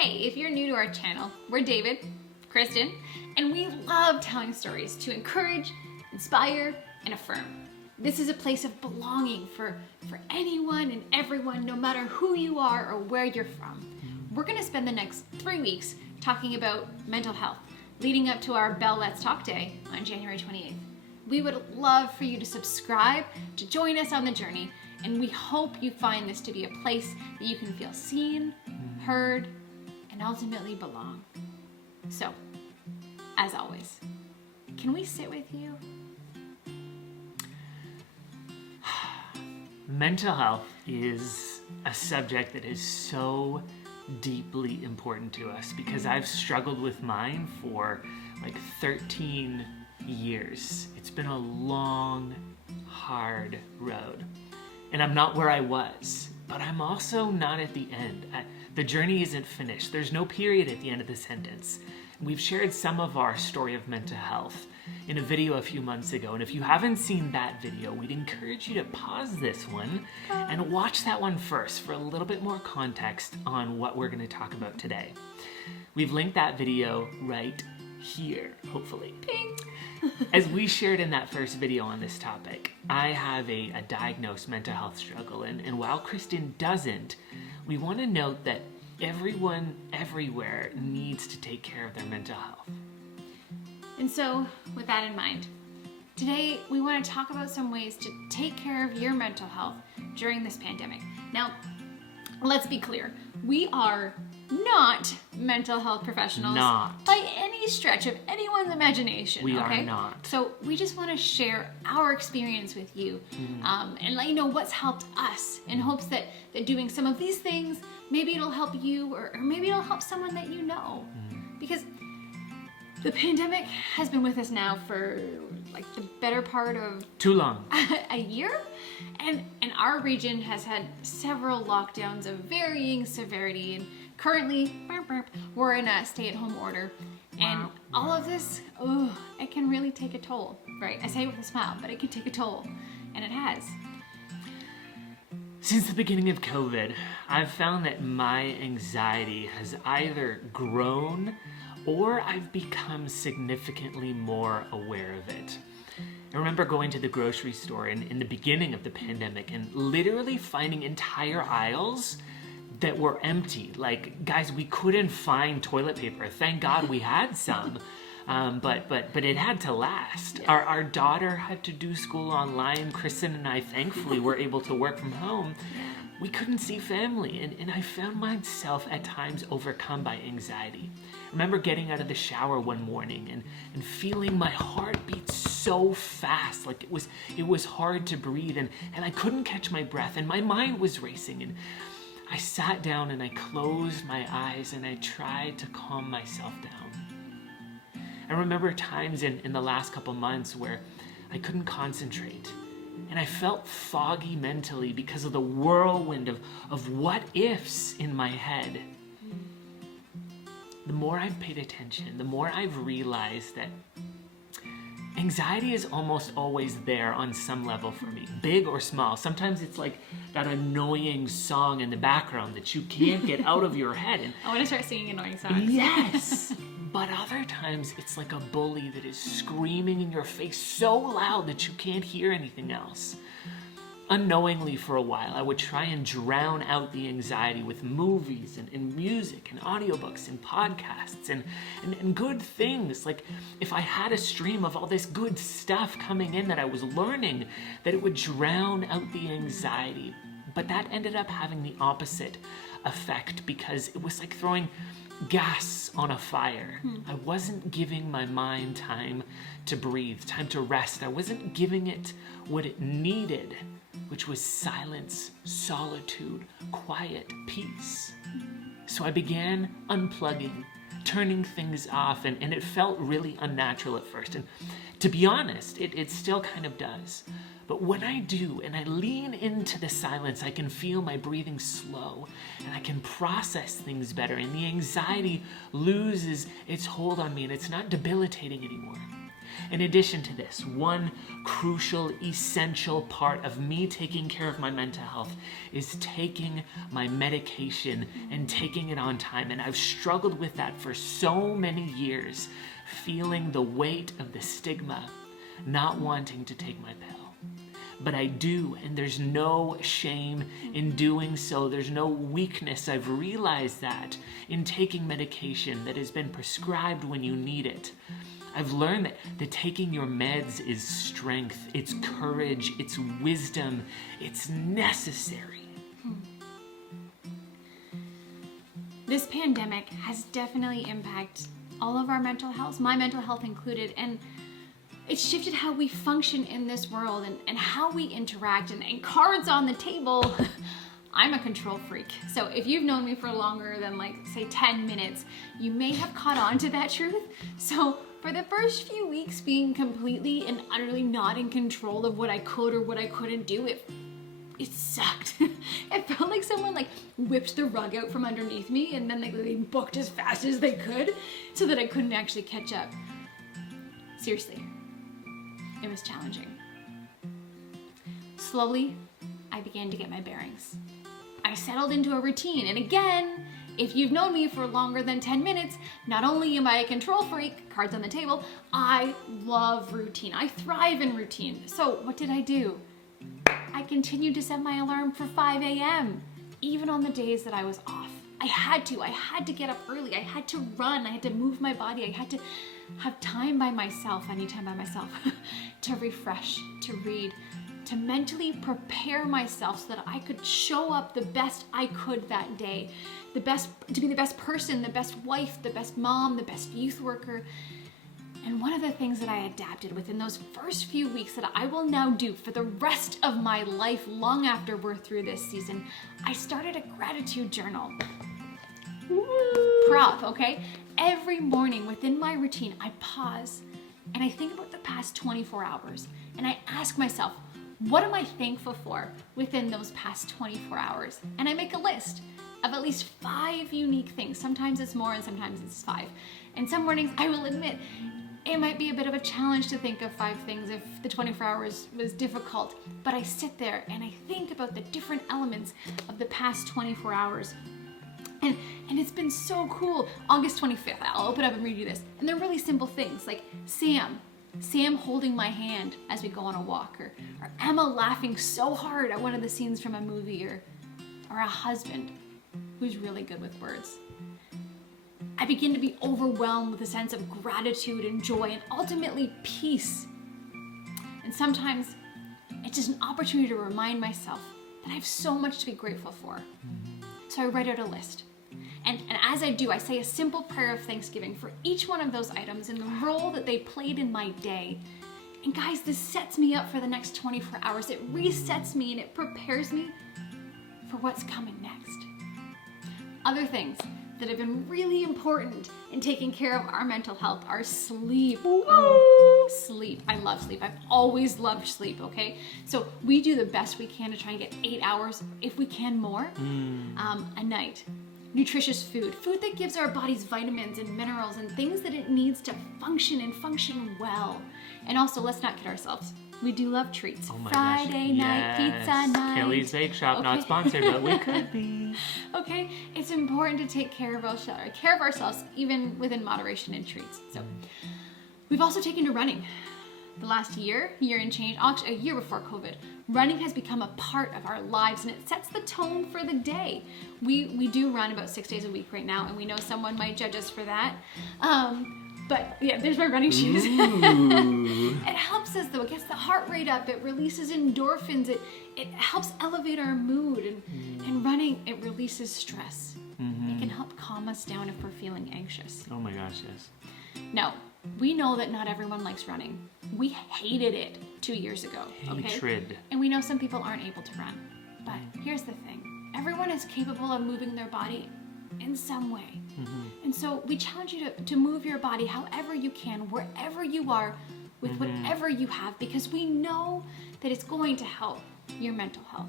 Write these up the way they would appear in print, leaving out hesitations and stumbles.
Hey, if you're new to our channel, we're David, Kristen, and we love telling stories to encourage, inspire, and affirm. This is a place of belonging for anyone and everyone, no matter who you are or where you're from. We're gonna spend the next 3 weeks talking about mental health, leading up to our Bell Let's Talk Day on January 28th. We would love for you to subscribe, to join us on the journey, and we hope you find this to be a place that you can feel seen, heard, and ultimately belong. So, as always, can we sit with you? Mental health is a subject that is so deeply important to us because I've struggled with mine for like 13 years. It's been a long, hard road. And I'm not where I was, but I'm also not at the end. The journey isn't finished. There's no period at the end of the sentence. We've shared some of our story of mental health in a video a few months ago, and if you haven't seen that video, we'd encourage you to pause this one and watch that one first for a little bit more context on what we're going to talk about today. We've linked that video right here, hopefully. Ping! As we shared in that first video on this topic, I have a diagnosed mental health struggle, and while Kristen doesn't, we want to note that everyone everywhere needs to take care of their mental health. And so, with that in mind, today we want to talk about some ways to take care of your mental health during this pandemic. Now, let's be clear, we are not mental health professionals by any stretch of anyone's imagination. We are not. So we just want to share our experience with you and let you know what's helped us in hopes that doing some of these things, maybe it'll help you or maybe it'll help someone that you know. Because the pandemic has been with us now for like the better part of too long. a year, and our region has had several lockdowns of varying severity, and currently we're in a stay-at-home order, and all of this, it can really take a toll, right? I say it with a smile, but it can take a toll, and it has. Since the beginning of COVID, I've found that my anxiety has either grown or I've become significantly more aware of it. I remember going to the grocery store in the beginning of the pandemic and literally finding entire aisles that were empty. Like, guys, we couldn't find toilet paper. Thank God we had some, but it had to last. Yeah. Our daughter had to do school online. Kristen and I, thankfully, were able to work from home. We couldn't see family, and I found myself at times overcome by anxiety. I remember getting out of the shower one morning and feeling my heart beat so fast, like it was hard to breathe, and I couldn't catch my breath, and my mind was racing, and I sat down and I closed my eyes and I tried to calm myself down. I remember times in the last couple months where I couldn't concentrate, and I felt foggy mentally because of the whirlwind of what ifs in my head. The more I've paid attention, the more I've realized that anxiety is almost always there on some level for me, big or small. Sometimes it's like that annoying song in the background that you can't get out of your head. And I want to start singing annoying songs. yes! But other times it's like a bully that is screaming in your face so loud that you can't hear anything else. Unknowingly for a while, I would try and drown out the anxiety with movies and music and audiobooks and podcasts and good things. Like if I had a stream of all this good stuff coming in that I was learning, that it would drown out the anxiety. But that ended up having the opposite effect because it was like throwing gas on a fire. I wasn't giving my mind time to breathe, time to rest. I wasn't giving it what it needed, which was silence, solitude, quiet, peace. So I began unplugging, turning things off, and it felt really unnatural at first. And to be honest, it still kind of does. But when I do, and I lean into the silence, I can feel my breathing slow, and I can process things better, and the anxiety loses its hold on me, and it's not debilitating anymore. In addition to this, one crucial, essential part of me taking care of my mental health is taking my medication and taking it on time. And I've struggled with that for so many years, feeling the weight of the stigma, not wanting to take my pill. But I do, and there's no shame in doing so. There's no weakness. I've realized that in taking medication that has been prescribed when you need it. I've learned that taking your meds is strength, it's courage, it's wisdom, it's necessary. This pandemic has definitely impacted all of our mental health, my mental health included, and it's shifted how we function in this world and how we interact, and cards on the table. I'm a control freak. So if you've known me for longer than say 10 minutes, you may have caught on to that truth. So for the first few weeks being completely and utterly not in control of what I could or what I couldn't do, it sucked. It felt like someone whipped the rug out from underneath me and then they booked as fast as they could so that I couldn't actually catch up. Seriously. It was challenging. Slowly, I began to get my bearings. I settled into a routine, and again, if you've known me for longer than 10 minutes, not only am I a control freak, cards on the table, I love routine. I thrive in routine. So what did I do? I continued to set my alarm for 5 a.m., even on the days that I was off. I had to get up early. I had to run. I had to move my body. I had to have time by myself. I need time by myself to refresh, to read, to mentally prepare myself so that I could show up the best I could that day, to be the best person, the best wife, the best mom, the best youth worker. And one of the things that I adapted within those first few weeks that I will now do for the rest of my life, long after we're through this season, I started a gratitude journal. Prop, okay? Every morning within my routine, I pause and I think about the past 24 hours and I ask myself, what am I thankful for within those past 24 hours? And I make a list of at least 5 unique things. Sometimes it's more and sometimes it's 5. And some mornings, I will admit, it might be a bit of a challenge to think of 5 things if the 24 hours was difficult, but I sit there and I think about the different elements of the past 24 hours. And it's been so cool. August 25th, I'll open up and read you this. And they're really simple things like Sam holding my hand as we go on a walk, or Emma laughing so hard at one of the scenes from a movie, or a husband who's really good with words. I begin to be overwhelmed with a sense of gratitude and joy and ultimately peace. And sometimes it's just an opportunity to remind myself that I have so much to be grateful for. So I write out a list. And as I do, I say a simple prayer of thanksgiving for each one of those items and the role that they played in my day. And guys, this sets me up for the next 24 hours. It resets me and it prepares me for what's coming next. Other things that have been really important in taking care of our mental health are sleep. Sleep. I love sleep. I've always loved sleep, okay? So we do the best we can to try and get 8 hours, if we can more, a night. Nutritious food that gives our bodies vitamins and minerals and things that it needs to function and function well. And also, let's not kid ourselves. We do love treats. Oh my Friday gosh. night, pizza night. Kelly's Bake Shop, Okay. not sponsored, but we could be. Okay, it's important to take care of ourselves, even within moderation and treats. So, we've also taken to running. The last year and change, actually a year before COVID, running has become a part of our lives and it sets the tone for the day. We do run about 6 days a week right now, and we know someone might judge us for that. But yeah, there's my running shoes. It helps us though. It gets the heart rate up. It releases endorphins. It helps elevate our mood. And running, it releases stress. It can help calm us down if we're feeling anxious. Oh my gosh, yes. Now, we know that not everyone likes running. We hated it 2 years ago. Okay? Hatred. And we know some people aren't able to run. But here's the thing. Everyone is capable of moving their body in some way. And so we challenge you to move your body however you can, wherever you are, with whatever you have, because we know that it's going to help your mental health.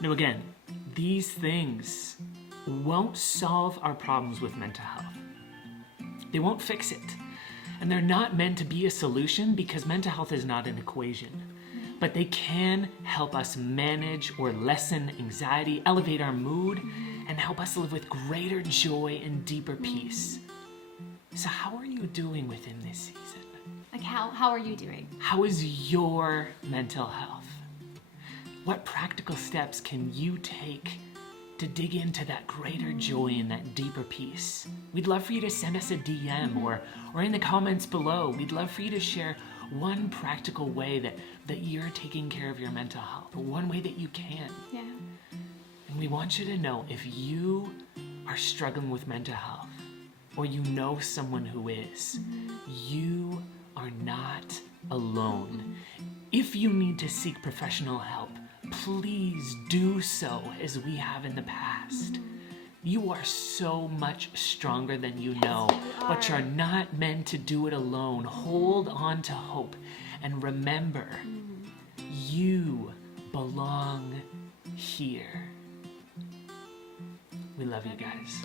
Now again, these things won't solve our problems with mental health. They won't fix it. And they're not meant to be a solution because mental health is not an equation. But they can help us manage or lessen anxiety, elevate our mood, and help us live with greater joy and deeper peace. So how are you doing within this season? Like how are you doing? How is your mental health? What practical steps can you take to dig into that greater joy and that deeper peace? We'd love for you to send us a DM or in the comments below. We'd love for you to share one practical way that you're taking care of your mental health, one way that you can. Yeah. And we want you to know if you are struggling with mental health or you know someone who is, you are not alone. If you need to seek professional help, please do so as we have in the past. You are so much stronger than you know, but you're not meant to do it alone. Hold on to hope and remember, you belong here. We love you guys.